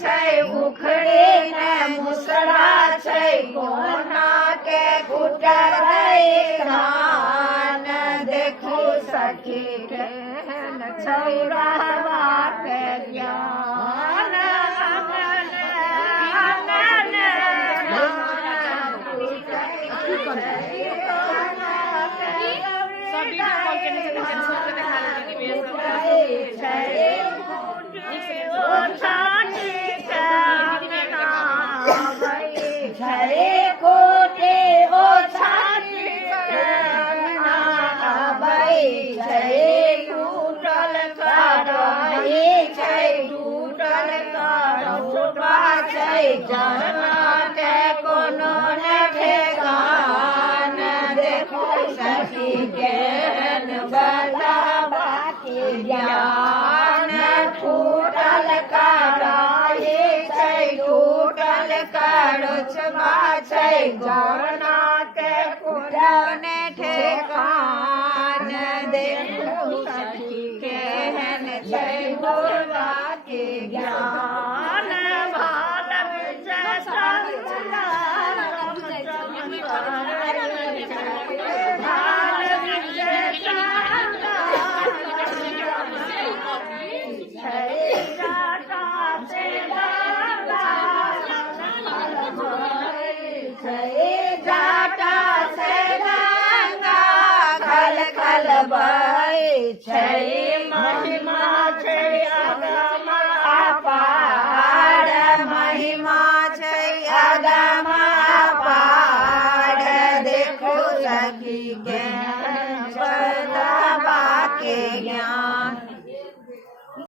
छै उखड़ी ने मुसरा छै कोना के कुटरै धान देखू सखी केहन छौरावा के ज्ञान जना के कोनो न ठेकान देखो सखी केहन बतावा के ज्ञान टूटल कराई छै टूटल करुछबा छै जना के कोनो न ठेकान देखो सखी केहन छै भोला के ज्ञान महिमा छै अगम अपार महिमा छै अगम अपार देखो सखी ज्ञान बतावा के ज्ञान